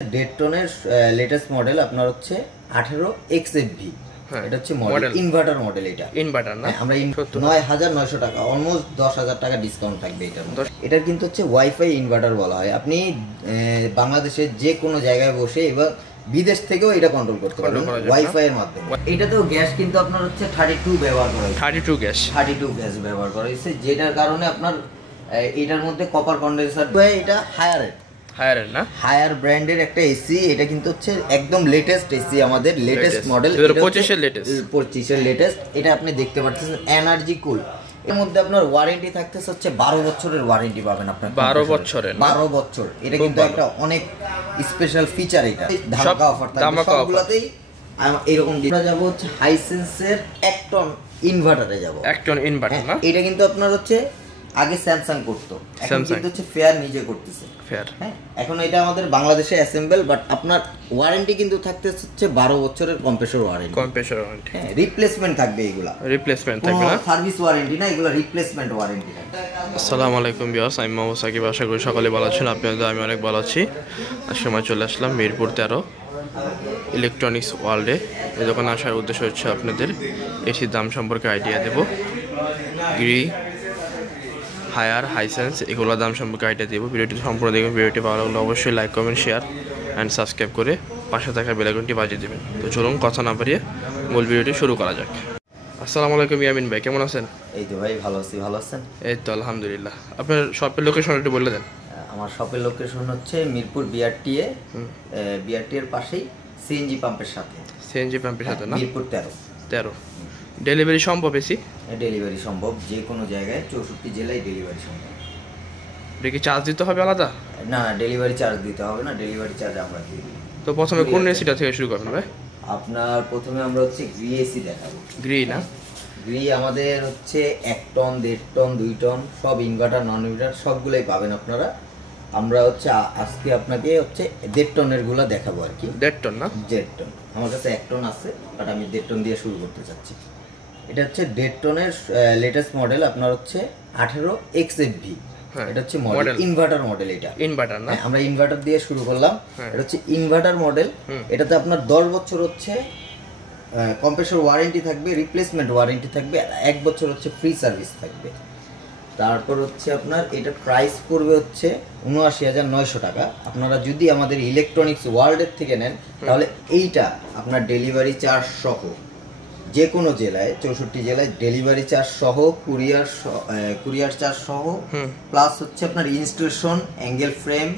ডেটটনের latest model আপনার হচ্ছে 18 XFV। এটা হচ্ছে মডেল ইনভার্টার মডেল। এটা ইনভার্টার না, আমরা 9900 টাকা, অলমোস্ট 10,000 টাকা ডিসকাউন্ট থাকবে এটার মধ্যে। এটার কিন্তু হচ্ছে ওয়াইফাই ইনভার্টার বলা হয়। আপনি বাংলাদেশের যে কোনো জায়গায় বসে এবার বিদেশ থেকেও এটা কন্ট্রোল করতে পারবেন ওয়াইফাই এর মাধ্যমে। এটাতেও গ্যাস কিন্তু আপনার হচ্ছে 32 ব্যবহার করা হয়েছে। 32 গ্যাস ব্যবহার করা হয়েছে, যেটার কারণে আপনার এটার মধ্যে কপার কন্ডেন্সার। এটা হায়ার ব্র্যান্ডের একটা এসি। এটা কিন্তু হচ্ছে একদম লেটেস্ট এসি, আমাদের লেটেস্ট মডেল, 25 এর লেটেস্ট। এটা আপনি দেখতে পাচ্ছেন এনার্জি কুল। এর মধ্যে আপনার ওয়ারেন্টি থাকতেছে হচ্ছে 12 বছরের ওয়ারেন্টি পাবেন আপনার। 12 বছর। এটা কিন্তু একটা অনেক স্পেশাল ফিচার। এটা ধামাকা অফার থাকবে সবগুলোতেই এরকম। আমরা যাব হচ্ছে হাইসেন্সের 1 টন ইনভার্টারে যাব। 1 টন ইনভার্টার না, এটা কিন্তু আপনার হচ্ছে আগে স্যামসাং করতো, এখন কিন্তু হচ্ছে ফেয়ার নিজে করতেছে। হ্যাঁ, এখন এটা আমাদের বাংলাদেশে অ্যাসেম্বল, বাট আপনার ওয়ারেন্টি কিন্তু থাকতে হচ্ছে 12 বছরের কম্প্রেসর ওয়ারেন্টি। হ্যাঁ, রিপ্লেসমেন্ট থাকবে, এগুলা রিপ্লেসমেন্ট থাকবে না, সার্ভিস ওয়ারেন্টি না, এগুলা রিপ্লেসমেন্ট ওয়ারেন্টি। আসসালামু আলাইকুম ভিউয়ার্স, আমি মোহাম্মদ সাকিব। আশা করি সকালে ভালো আছেন, আপনাদের আমি অনেক ভালো আছি। আজকে সময় চলে আসলাম মিরপুর 13 ইলেকট্রনিক্স ওয়ার্ল্ডে। এই দোকানে আসার উদ্দেশ্য হচ্ছে আপনাদের এসির দাম সম্পর্কে আইডিয়া দেব। গ্রি, হায়ার, হাইসেন্স এগুলোর দাম সম্পর্কে আইডিয়া দেবো। ভিডিওটি সম্পূর্ণ দেখবেন। ভিডিওটি ভালো লাগলে অবশ্যই like, comment, share and subscribe করে পাশে থাকা বেল আইকনটি বাজিয়ে দেবেন। তো চলুন কথা না বাড়িয়ে মূল ভিডিওটি শুরু করা যাক। আসসালামু আলাইকুম ইয়ামিন ভাই, কেমন আছেন? এই তো ভাই ভালো আছি, ভালো আছেন? এই তো আলহামদুলিল্লাহ। আপনার শপের লোকেশন একটু বলে দেন। আমার শপের লোকেশন হচ্ছে মিরপুর বিআরটিএ এর পাশেই সিএনজি পাম্পের সাথে। না, মিরপুর 13। ডেলিভারি সম্ভব? এসি ডেলিভারি সম্ভব, যে কোনো জায়গায় 64 জেলায় ডেলিভারি সম্ভব। এটা কি চার্জ দিতে হবে আলাদা? না, ডেলিভারি চার্জ দিতে হবে না, ডেলিভারি চার্জ আমরা দিয়ে দিই। তো প্রথমে কোন এসিটা থেকে শুরু করবেন ভাই? আপনার প্রথমে আমরা হচ্ছে গ্রি এসি দেখাবো। গ্রি না, গ্রি আমাদের হচ্ছে 1 টন, 1.5 টন, 2 টন সব ইনভার্টার নন ইনভার্টার সবগুলোই পাবেন আপনারা। আমরা হচ্ছে আজকে আপনাকে হচ্ছে 1.5 টনের গুলো দেখাবো আর কি। 1.5 টন না, 1.5 টন। আমার কাছে 1 টন আছে, বাট আমি 1.5 টন দিয়ে শুরু করতে চাচ্ছি। এটা হচ্ছে 1.5 টনের লেটেস্ট মডেল আপনার হচ্ছে 18 XFV। এটা হচ্ছে মডেল ইনভার্টার মডেল। এটা ইনভার্টার না, আমরা ইনভার্টার দিয়ে শুরু করলাম। এটা হচ্ছে ইনভার্টার মডেল। এটাতে আপনার 10 বছর হচ্ছে কম্প্রেসর ওয়ারেন্টি থাকবে, রিপ্লেসমেন্ট ওয়ারেন্টি থাকবে, 1 বছর হচ্ছে ফ্রি সার্ভিস থাকবে। তারপর হচ্ছে আপনার এটা প্রাইস পড়বে হচ্ছে 79,900 টাকা। আপনারা যদি আমাদের ইলেকট্রনিক্স ওয়ার্ল্ডের থেকে নেন তাহলে এইটা আপনার ডেলিভারি চার্জ সহ যে কোনো জেলায় 64 জেলায় ডেলিভারি চার্জ সহ, কুরিয়ার চার্জ সহ, প্লাস হচ্ছে আপনার ইনস্টলেশন, অ্যাঙ্গেল ফ্রেম,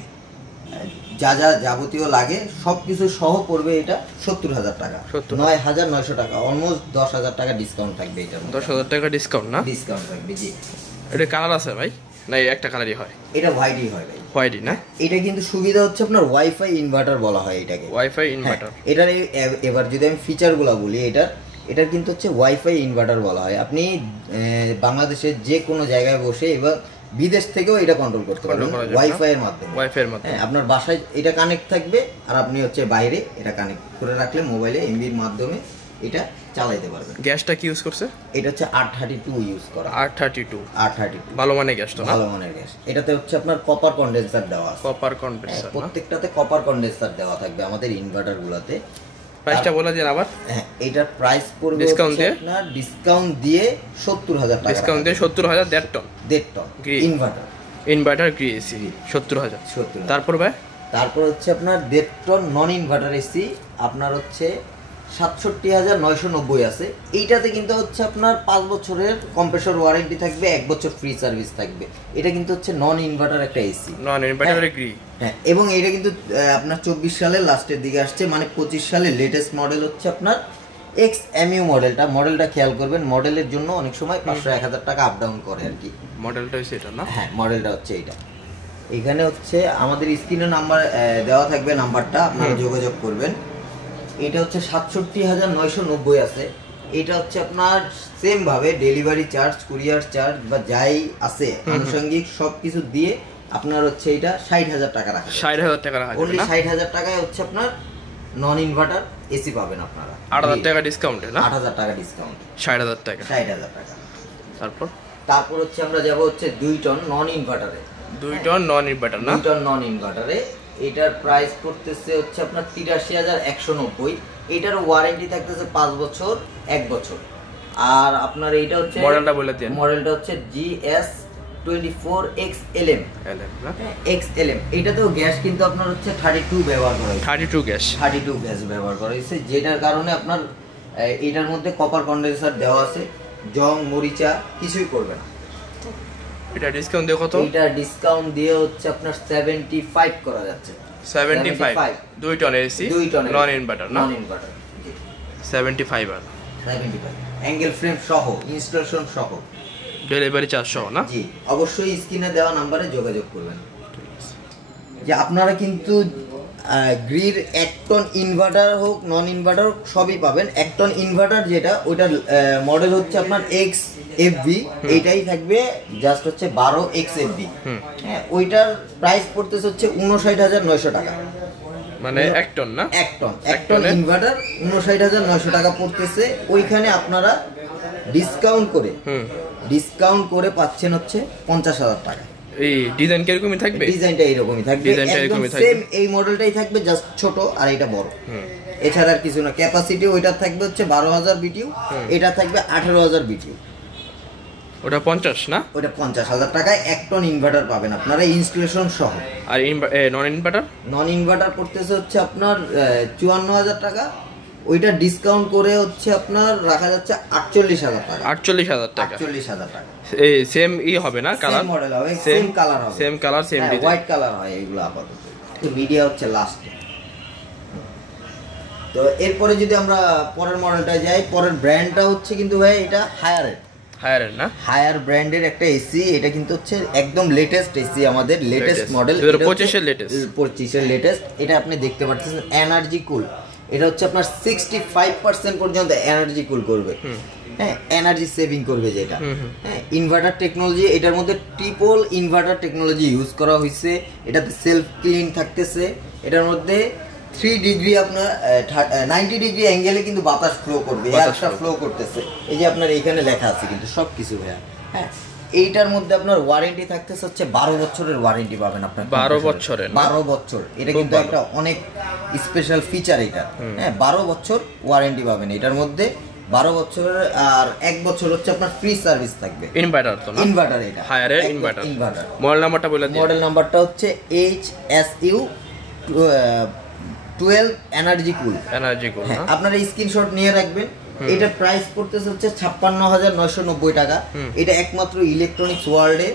যা যাবতীয় লাগে সবকিছু সহ পড়বে এটা 70,000 টাকা। 9,900 টাকা, অলমোস্ট 10,000 টাকা ডিসকাউন্ট থাকবে। এটা 10,000 টাকা ডিসকাউন্ট না, ডিসকাউন্ট থাকবে জি। এটা কালার আছে ভাই? না, একটা কালারই হয়? এটা হোয়াইটই হয় ভাই। হোয়াইটই না, এটা কিন্তু সুবিধা হচ্ছে আপনার ওয়াইফাই ইনভার্টার বলা হয় এটাকে। Wifi inverter. এটার এবার যদি আমি ফিচারগুলো বলি, এটার কিন্তু হচ্ছে ওয়াইফাই ইনভার্টার বলা হয়। আপনি বাংলাদেশের যে কোনো জায়গায় বসে এবার বিদেশ থেকেও এটা কন্ট্রোল করতে পারবেন ওয়াইফাই এর মাধ্যমে। আপনার বাসায় এটা কানেক্ট থাকবে, আর আপনি হচ্ছে বাইরে এটা কানেক্ট করে রাখলে মোবাইলে এমবির মাধ্যমে এটা চালাইতে পারবেন। গ্যাসটা কি ইউজ করছে? এটা হচ্ছে 832 ইউজ করা। 832 ভালো মানের গ্যাস তো না? ভালো মানের গ্যাস। এটাতে হচ্ছে আপনার কপার কন্ডেন্সার দেওয়া আছে। কপার কন্ডেন্সার, প্রত্যেকটাতে কপার কন্ডেন্সার দেওয়া থাকবে আমাদের ইনভার্টার গুলাতে। প্রাইসটা বলা যায় আবার? হ্যাঁ, এটার প্রাইস পড়বে ডিসকাউন্ট দিয়ে, আপনার ডিসকাউন্ট দিয়ে 70,000 টাকা। ডিসকাউন্ট দিয়ে 70,000। 1.5 ton Gree inverter Gree AC 70,000। তারপর ভাই তারপর হচ্ছে আপনার 1.5 টন নন ইনভার্টার এসি আপনার হচ্ছে 67,990 আছে। এইটাতে কিন্তু হচ্ছে আপনার 5 বছরের কম্প্রেসর ওয়ারেন্টি থাকবে, 1 বছর ফ্রি সার্ভিস থাকবে। এটা কিন্তু হচ্ছে নন ইনভার্টার একটা এসি, নন ইনভার্টার গ্রি। হ্যাঁ, এবং এটা কিন্তু আপনার 24 সালের লাস্টের দিকে আসছে, মানে 25 সালের লেটেস্ট মডেল হচ্ছে আপনার XMU মডেলটা খেয়াল করবেন। মডেলের জন্য অনেক সময় 500-1000 টাকা আপ ডাউন করে আর কি। মডেলটা হচ্ছে এটা না? হ্যাঁ, মডেলটা হচ্ছে এটা। এখানে হচ্ছে আমাদের স্ক্রিনে নাম্বার দেওয়া থাকবে, নাম্বারটা আপনারা যোগাযোগ করবেন। এটা হচ্ছে 67,990 আছে। এটা হচ্ছে আপনার সেম ভাবে ডেলিভারি চার্জ, কুরিয়ার চার্জ বা যাই আছে আনুষঙ্গিক সবকিছু দিয়ে আপনার হচ্ছে এটা 60,000 টাকা রাখা। 60,000 টাকা রাখা, অনলি 60,000 টাকায় হচ্ছে আপনার নন ইনভার্টার এসি পাবেন আপনারা। 8,000 টাকা ডিসকাউন্টে না? 8,000 টাকা ডিসকাউন্ট, 60,000 টাকা। তারপর হচ্ছে আমরা যাব হচ্ছে 2 টন নন ইনভার্টারে। 2 টন নন ইনভার্টার না? 2 টন নন ইনভার্টারে এটার প্রাইস পড়তেছে হচ্ছে আপনার ৮৩,১৯০। এটার ওয়ারেন্টি থাকতেছে 5 বছর 1 বছর। আর আপনার এইটা হচ্ছে মডেলটা বলে দেন। মডেলটা হচ্ছে GS24 XLM না XLM। এটাতেও গ্যাস কিন্তু আপনার হচ্ছে 32 ব্যবহার করা হয়েছে। 32 গ্যাস ব্যবহার করা হয়েছে, যেটার কারণে আপনার এটার মধ্যে কপার কন্ডেন্সার দেওয়া আছে, জং মরিচা কিছুই করবে না। এটা ডিসকাউন্ট দিয়ে কত? এটা ডিসকাউন্ট দিয়ে হচ্ছে আপনার 75 করা যাচ্ছে। 75 2 টন এসি নন ইনভার্টার না? নন ইনভার্টার জি 75 আর 75 অ্যাঙ্গেল ফ্রেম সহ ইনস্টলেশন সহ ডেলিভারি চার্জ সহ না? জি অবশ্যই স্ক্রিনে দেওয়া নম্বরে যোগাযোগ করবেন। যে আপনারা কিন্তু গ্রিড 1 টন ইনভার্টার হোক নন ইনভার্টার হোক সবই পাবেন। 1 টন ইনভার্টার যেটা ওইটার মডেল হচ্ছে আপনার XFV, এইটাই থাকবে জাস্ট হচ্ছে 12 XFV। হ্যাঁ ওইটার প্রাইস পড়তেছে হচ্ছে 59,900 টাকা। মানে 1 টন না? 1 টন ইনভার্টার 59,900 টাকা পড়তেছে। ওইখানে আপনারা ডিসকাউন্ট করে পাচ্ছেন হচ্ছে 50,000 টাকা। এই ডিজাইন কিরকমই থাকবে? ডিজাইনটা এরকমই থাকবে, একদম সেম এই মডেলটাই থাকবে, জাস্ট ছোট আর এটা বড়। এছাড়া আর কিছু না। ক্যাপাসিটি ওইটা থাকবে হচ্ছে 12,000 BTU, এটা থাকবে 18,000 BTU। ওটা 50 না? ওটা 50,000 টাকায় 1 টন ইনভার্টার পাবেন আপনারা ইনস্টলেশন সহ। আর নন ইনভার্টার? নন ইনভার্টার পড়তেছে হচ্ছে আপনার 54,000 টাকা। ওইটা ডিসকাউন্ট করে হচ্ছে আপনার রাখা যাচ্ছে 48,000 টাকা। 48,000 টাকা। 48,000 টাকা। এই সেম হবে না কালার? সেম মডেল হবে, সেম কালার হবে। Same colour same design. White colour হয় এগুলো আপাতত। তো মিডিয়া হচ্ছে লাস্টে। তো এরপরে যদি আমরা পরের মডেলটা যাই, পরের ব্র্যান্ডটা হচ্ছে কিন্তু ভাই এটা হায়ার না? হায়ার ব্র্যান্ডের একটা এসি। এটা কিন্তু হচ্ছে একদম লেটেস্ট এসি, আমাদের লেটেস্ট মডেল, 2025 এর লেটেস্ট। এটা আপনি দেখতে পাচ্ছেন এনার্জি কুল। এটা হচ্ছে আপনার 65% পর্যন্ত এনার্জি কুল করবে। হ্যাঁ এনার্জি সেভিং করবে যেটা। হ্যাঁ ইনভার্টার টেকনোলজি, এটার মধ্যে ট্রিপল ইনভার্টার টেকনোলজি ইউজ করা হয়েছে। এটাতে সেলফ ক্লিন থাকতেছে। এটার মধ্যে 3 ডিগ্রি আপনার 90 ডিগ্রি অ্যাঙ্গেলে কিন্তু বাতাস ফ্লো করবে, এয়ারটা ফ্লো করতেছে। এই যে আপনার এইখানে লেখা আছে কিন্তু সব কিছু ভাইয়া। হ্যাঁ এইটার মধ্যে আপনার ওয়ারেন্টি থাকতেছে হচ্ছে 12 বছরের ওয়ারেন্টি পাবেন আপনার। 12 বছরের? 12 বছর। এটা কিন্তু একটা অনেক স্পেশাল ফিচার এটা। হ্যাঁ 12 বছর ওয়ারেন্টি পাবেন এটার মধ্যে। 12 বছরের আর 1 বছর হচ্ছে আপনার ফ্রি সার্ভিস থাকবে। ইনভার্টার তো না? ইনভার্টার এটা হায়ারের ইনভার্টার। মডেল নাম্বারটা বলে দিন। মডেল নাম্বারটা হচ্ছে HSU 12 এনার্জি কুল। হ্যাঁ আপনারা স্ক্রিনশট নিয়ে রাখবেন। এটা প্রাইস পড়তেছে হচ্ছে 56,990 টাকা। এটা একমাত্র ইলেকট্রনিক্স ওয়ার্ল্ডে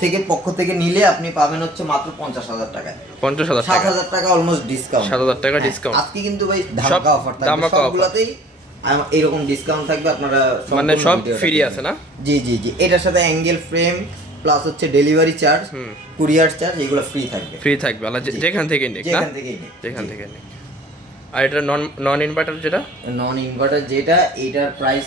থেকে পক্ষ থেকে নিলে আপনি পাবেন হচ্ছে মাত্র 50,000 টাকায়। 50,000 টাকা? 7,000 টাকা অলমোস্ট ডিসকাউন্ট। 7,000 টাকা ডিসকাউন্ট আজকে কিন্তু ভাই ধামাকা অফার থাকবে, সবগুলোতেই এরকম ডিসকাউন্ট থাকবে। আপনারা মানে সব ফ্রি আছে না? জি জি জি। এটার সাথে অ্যাঙ্গেল ফ্রেম প্লাস হচ্ছে ডেলিভারি চার্জ, কুরিয়ার চার্জ, এগুলো ফ্রি থাকবে। যেখান থেকে নিক না? যেখান থেকে নিক। আর এটা নন ইনভার্টার যেটা? নন ইনভার্টার যেটা, এটার প্রাইস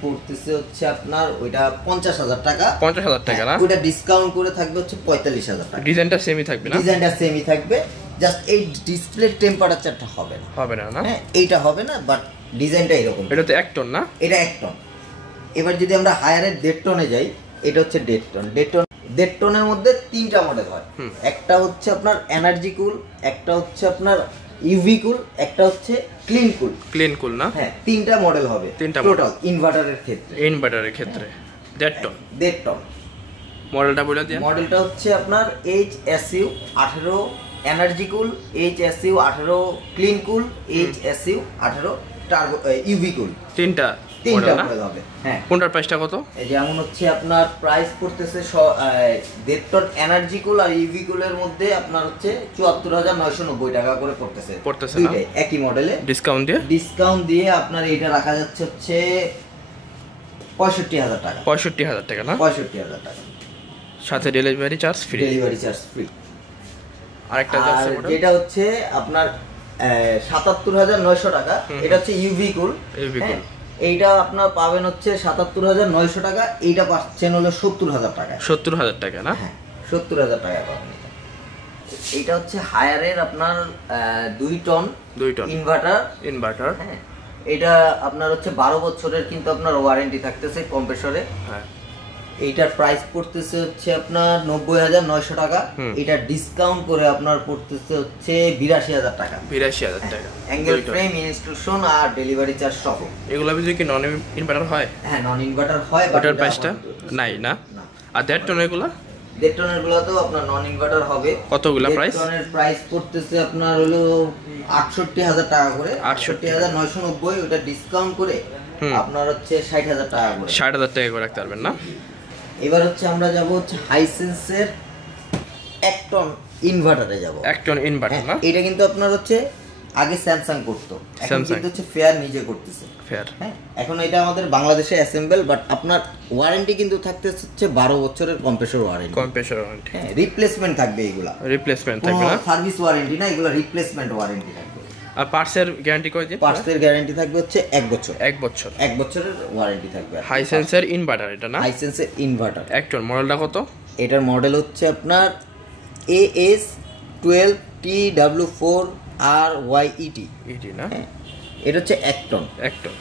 পড়তেছে হচ্ছে আপনার ওইটা 50,000 টাকা। 50,000 টাকা না? ওইটা ডিসকাউন্ট করে থাকবে হচ্ছে 45,000 টাকা। ডিজাইনটা সেমই থাকবে না? ডিজাইনটা সেমই থাকবে, জাস্ট এই ডিসপ্লে টেম্পারেচারটা হবে না। হ্যাঁ এইটা হবে না, বাট ডিজাইনটা এরকম। এটা তো 1 টন না? এটা 1 টন। এবার যদি আমরা হায়ারের 1.5 টনে যাই, এটা হচ্ছে 1.5 টন। 1.5 টনের মধ্যে 3টা মডেল হয়। একটা হচ্ছে আপনার এনার্জি কুল, একটা হচ্ছে আপনার ইউভি কুল, একটা হচ্ছে ক্লিন কুল না? হ্যাঁ 3টা মডেল হবে টোটাল ইনভার্টারের ক্ষেত্রে। 1.5 টন। 1.5 টন। মডেলটা বলে দিন। মডেলটা হচ্ছে আপনার HSU 18 energy cool, HSU 18 clean cool, HSU 18 turbo UV cool. তিনটা মডেল হবে। হ্যাঁ কোনটার প্রাইসটা কত? এই যেমন হচ্ছে আপনার প্রাইস পড়তেছে 1.5 টন এনার্জি কুল আর ইউভি কুলের মধ্যে আপনার হচ্ছে 74,990 টাকা করে পড়তেছে না? একই মডেলে ডিসকাউন্ট দিয়ে আপনার এটা রাখা যাচ্ছে হচ্ছে 65,000 টাকা। 65,000 টাকা না? 65,000 টাকা। সাথে ডেলিভারি চার্জ ফ্রি। আরেকটা আছে যেটা হচ্ছে আপনার 77,900 টাকা। এটা হচ্ছে ইউভি কুল। এইটা আপনার পাবেন হচ্ছে 77,900 টাকা। এইটা পাচ্ছেন হলো 70,000 টাকা। 70,000 টাকা না? হ্যাঁ 70,000 টাকা পাবেন। এইটা হচ্ছে হায়ারের আপনার 2 টন ইনভার্টার। হ্যাঁ এটা আপনার হচ্ছে 12 বছরের কিন্তু আপনার ওয়ারেন্টি থাকতেছে কম্প্রেসরে। হ্যাঁ এইটার প্রাইস পড়তেছে হচ্ছে আপনার 90,900 টাকা। এটা ডিসকাউন্ট করে আপনার পড়তেছে হচ্ছে 82,000 টাকা। 82,000 টাকা। অ্যাঙ্গেল ফ্রেম, ইনস্টলেশন আর ডেলিভারি চার্জ সহ। এগুলো ভিতরে কি নন ইনভার্টার হয়? হ্যাঁ, নন ইনভার্টার হয়। ওটার প্রাইসটা নাই না? আর 1.5 টন এগুলো? 1.5 টনের গুলো তো আপনার নন ইনভার্টার হবে। কতগুলা প্রাইস? 1.5 টনের প্রাইস পড়তেছে আপনার হলো 68,000 টাকা করে। 68,990। ওটা ডিসকাউন্ট করে আপনার হচ্ছে 60,000 টাকা করে। 60,000 টাকা করে রাখতে পারবেন না? এবার হচ্ছে আমরা যাব হচ্ছে হাইসেন্সের 1 টন ইনভার্টারে যাব। 1 টন ইনভার্টার না? এটা কিন্তু আপনার হচ্ছে আগে স্যামসাং করতো, এখন কিন্তু হচ্ছে ফেয়ার নিজে করতেছে। ফেয়ার, হ্যাঁ। এখন এটা আমাদের বাংলাদেশে অ্যাসেম্বল, বাট আপনার ওয়ারেন্টি কিন্তু থাকতে হচ্ছে 12 বছরের কম্প্রেসর ওয়ারেন্টি। কম্প্রেসর ওয়ারেন্টি, হ্যাঁ। রিপ্লেসমেন্ট থাকবে এগুলা, রিপ্লেসমেন্ট থাকবে না, সার্ভিস ওয়ারেন্টি না, এগুলা রিপ্লেসমেন্ট ওয়ারেন্টি থাকবে। আর পার্টসের গ্যারান্টি কয়দিন? পার্টসের গ্যারান্টি থাকবে হচ্ছে 1 বছর। 1 বছর, 1 বছরের ওয়ারেন্টি থাকবে। হাইসেন্সের ইনভার্টার এটা না? হাইসেন্সের ইনভার্টার 1 টন। মডেলটা কত? এটার মডেল হচ্ছে আপনার AS12TW4RYET ইটি না? এটা হচ্ছে 1 টন। 1 টন।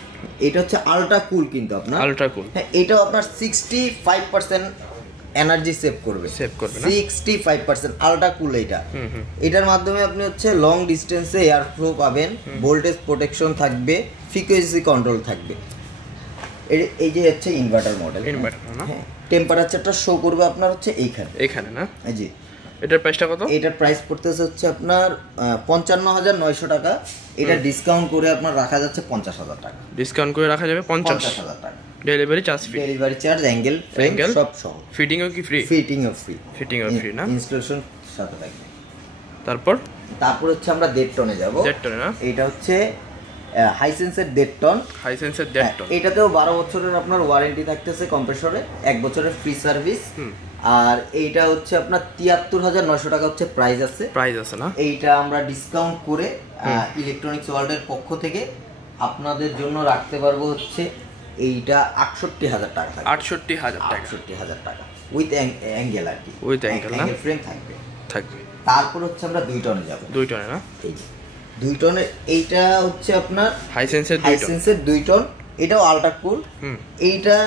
এটা হচ্ছে আলট্রা কুল কিন্তু আপনার। আলট্রা কুল। হ্যাঁ, এটাও আপনার 65% এনার্জি সেভ করবে। সেভ করবে না? 65% আলট্রা কুল এটা। এটার মাধ্যমে আপনি হচ্ছে লং ডিস্টেন্সে এয়ার ফ্লো পাবেন, ভোল্টেজ প্রোটেকশন থাকবে, ফ্রিকোয়েন্সি কন্ট্রোল থাকবে। এই যে হচ্ছে ইনভার্টার মডেল। ইনভার্টার না? হ্যাঁ, টেম্পারেচারটা শো করবে আপনার হচ্ছে এইখানে না? জি। এটার প্রাইসটা কত? এটার প্রাইস পড়তেছে হচ্ছে আপনার 55,900 টাকা। এটা ডিসকাউন্ট করে আপনার রাখা যাচ্ছে 50,000 টাকা। ডিসকাউন্ট করে রাখা যাবে 50,000 টাকা। Delivery charge free? Delivery charge, angle frame সব সহ। ফিটিংও কি ফ্রি? ফিটিংও ফ্রি। ফিটিংও ফ্রি না? ইনস্টলেশন সাথে থাকবে। তারপর হচ্ছে আমরা 1.5 টনে যাব। 1.5 টনে না? এটা হচ্ছে হাইসেন্সের 1.5 টন। হাইসেন্সের 1.5 টন। এটাতেও 12 বছরের আপনার ওয়ারেন্টি থাকতেছে কম্প্রেসরে, 1 বছরের ফ্রি সার্ভিস। আর এইটা হচ্ছে আপনার 73,900 টাকা হচ্ছে প্রাইস আছে। প্রাইস আছে না? এইটা আমরা ডিসকাউন্ট করে ইলেকট্রনিক্স ওয়ার্ল্ডের পক্ষ থেকে আপনাদের জন্য রাখতে পারবো হচ্ছে এইটা 68,000 টাকা। 68,000 টাকা। 68,000 টাকা উইথ অ্যাঙ্গেল আর কি। উইথ অ্যাঙ্গেল না? অ্যাঙ্গেল ফ্রেম থাকবে। থাকবে। তারপর হচ্ছে আমরা 2 টনে যাব। 2 টনে না? এই যে 2 টনের এইটা হচ্ছে আপনার হাইসেন্সের 2 টন। হাইসেন্সের 2 টন, এটাও আলট্রা কুল। এইটা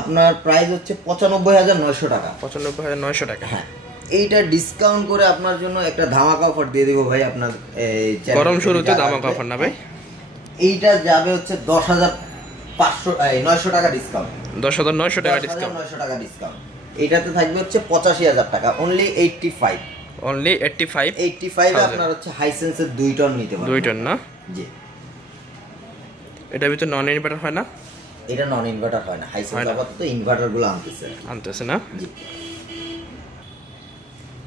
আপনার প্রাইস হচ্ছে 95,900 টাকা। 95,900 টাকা। হ্যাঁ, এইটা ডিসকাউন্ট করে আপনার জন্য একটা ধামাকা অফার দিয়ে দেবো ভাই। আপনার গরম শুরুতে ধামাকা অফার না ভাই? এইটা যাবে হচ্ছে 10,900 টাকা ডিসকাউন্ট। 10,900 টাকা ডিসকাউন্ট। 900 টাকা ডিসকাউন্ট। এইটাতে থাকবে হচ্ছে 85,000 টাকা। অনলি 85। অনলি 85। 85 এ আপনার হচ্ছে হাইসেন্সের 2 টন নিতে পারবেন। 2 টন না? জি। এটার ভিতর নন ইনভার্টার হয় না? এটা নন ইনভার্টার হয় না। হাইসেন্স আপাতত ইনভার্টারগুলো আনতেছে না? জি।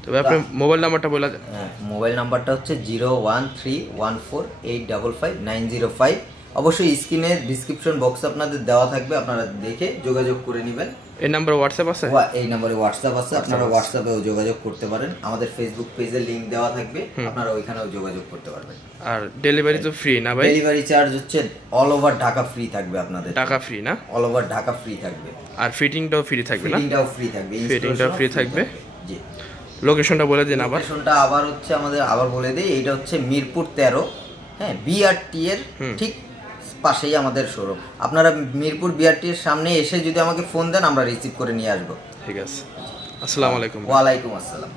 তবে আপনার মোবাইল নাম্বারটা বলে দেন। হ্যাঁ, মোবাইল নাম্বারটা হচ্ছে 013148959005। অবশ্যই স্ক্রিনে ডেসক্রিপশন বক্সে আপনাদের দেওয়া থাকবে, আপনারা দেখে যোগাযোগ করে নেবেন। এই নাম্বারে হোয়াটসঅ্যাপ আছে? এই নম্বরে হোয়াটসঅ্যাপ আছে, আপনারা হোয়াটসঅ্যাপেও যোগাযোগ করতে পারেন। আমাদের ফেসবুক পেজের লিংক দেওয়া থাকবে, আপনারা ওইখানেও যোগাযোগ করতে পারবেন। আর ডেলিভারি তো ফ্রি না ভাই? ডেলিভারি চার্জ হচ্ছে অল ওভার ঢাকা ফ্রি থাকবে আপনাদের। ঢাকা ফ্রি না? অল ওভার ঢাকা ফ্রি থাকবে। আর ফিটিংটাও ফ্রি থাকবে না? ফিটিংটাও ফ্রি থাকবে। ফিটিংটাও ফ্রি থাকবে। জি। লোকেশনটা বলে দিন আবার। লোকেশনটা আবার হচ্ছে আবার বলে দেই, এইটা হচ্ছে মিরপুর 13। হ্যাঁ, বিআরটি এর ঠিক পাশেই আমাদের শোরুম। আপনারা মিরপুর বিআরটি এর সামনে এসে যদি আমাকে ফোন দেন, আমরা রিসিভ করে নিয়ে আসবো। ঠিক আছে। আসসালামু আলাইকুম। ওয়ালাইকুম আসসালাম।